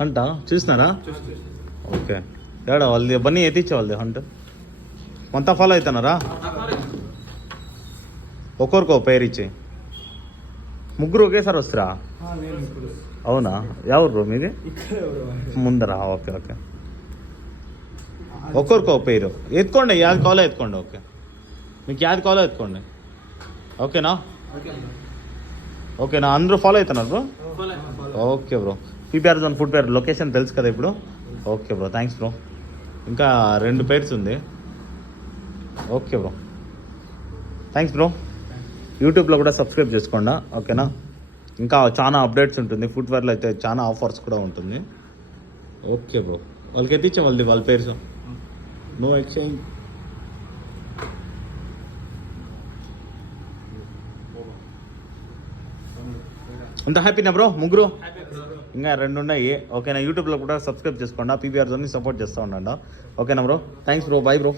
Hanta చూసినారా? Okay ఏడా వాళ్ళది బన్నీ ఎత్తిచ్చే వాళ్ళది హంట్ మొత్తం ఫాలో అవుతున్నారా? ఒక్కొరికి ఒక పేరు ఇచ్చి ముగ్గురు ఒకేసారి వస్తారా? అవునా? ఎవరు మీది? ముందరా? ఓకే ఓకే ఒక్కొరికి ఒక పేరు ఎత్తుకోండి, యాది కావాలో ఎత్తుకోండి. ఓకే మీకు యాది కావాలో ఎత్తుకోండి. ఓకేనా? ఓకేనా? అందరూ ఫాలో అవుతున్నారు bro? Okay bro. PPR zone food పేరు లొకేషన్ తెలుసు కదా ఇప్పుడు? Okay bro, thanks bro. ఇంకా 2 పేర్స్ ఉంది. Okay bro, thanks bro. యూట్యూబ్లో కూడా సబ్స్క్రైబ్ చేసుకోండి. ఓకేనా? ఇంకా చాలా అప్డేట్స్ ఉంటుంది. ఫుట్వేర్లో అయితే చాలా ఆఫర్స్ కూడా ఉంటుంది. ఓకే బ్రో, వాళ్ళకి ఎత్తిచ్చాం వాళ్ళ పేర్స్. No exchange. అంత హ్యాపీనా బ్రో? ముగ్గురు ఇంకా 2 ఉన్నాయి. ఓకేనా? యూట్యూబ్లో కూడా సబ్స్క్రైబ్ చేసుకోండి. పీపీఆర్ జోన్ని సపోర్ట్ చేస్తూ ఉండండి. ఓకేనా bro? Thanks bro, bye bro.